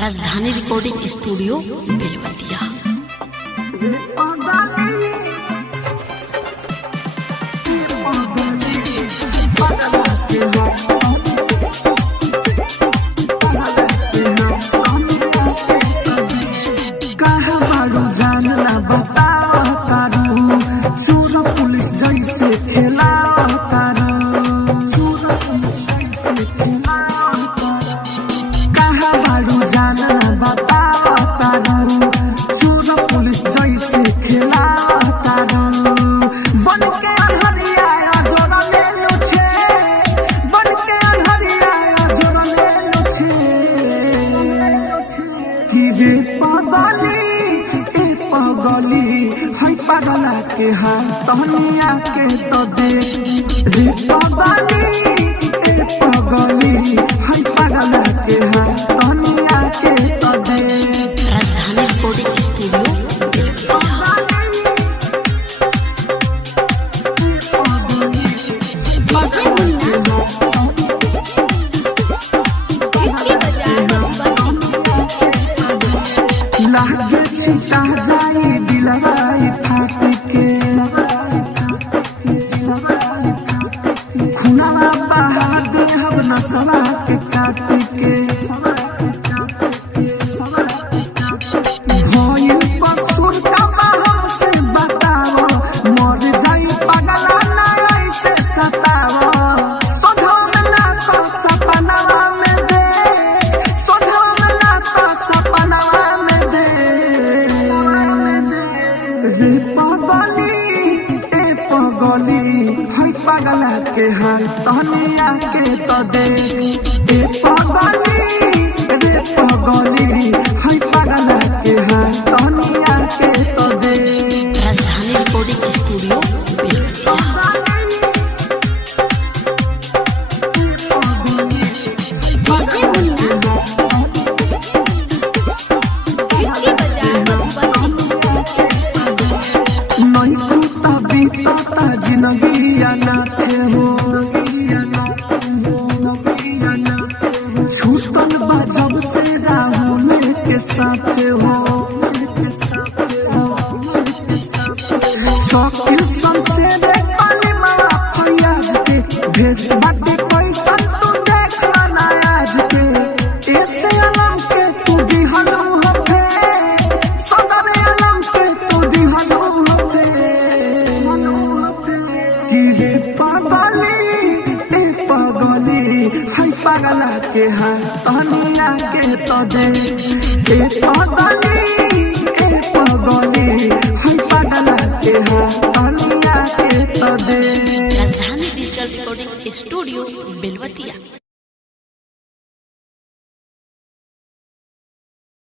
राजधानी recording studio Belwatia. Police जैसे खेला पागला के हाल तहनिया के तो दे रे पगली ए पगली हाय पागला के हाल तहनिया के तो दे। राजधानी रिकॉर्डिंग स्टूडियो लागे छिटा जाई दिलवाई फाट के खुनावा बहा दे हम नसवा के काट के भइल कसूर का बाहर से बताओ मर जाई पागला ना ऐसे सताओ सोझो में ना तो सपनावा में दे सोझो में ना तो सपनावा में दे रे पगली ए पगली हाय पागला के हाल तहनिया के तो दे ए पगली रे पगली हाय पागला के हाल तहनिया के तो दे। राजधानी रिकॉर्डिंग स्टूडियो बेलवतिया। जिंदगिया नाते हो छूटल बा जब से राहुल के साथ हो शौकीन से पानी मारा फैयाज के भेस बाटे कैसन तू देख ना आज के ऐसे अलम के तू दिहनु होते सदर अलम के तू दिहनु होते रे पगली ए पगली हाय पागला के हाल तहनिया के तो दे ए पगली ए पगली हाय पागला के हाल तहनिया के तो दे। राजधानी डिजिटल रिकॉर्डिंग स्टूडियो बेलवतिया।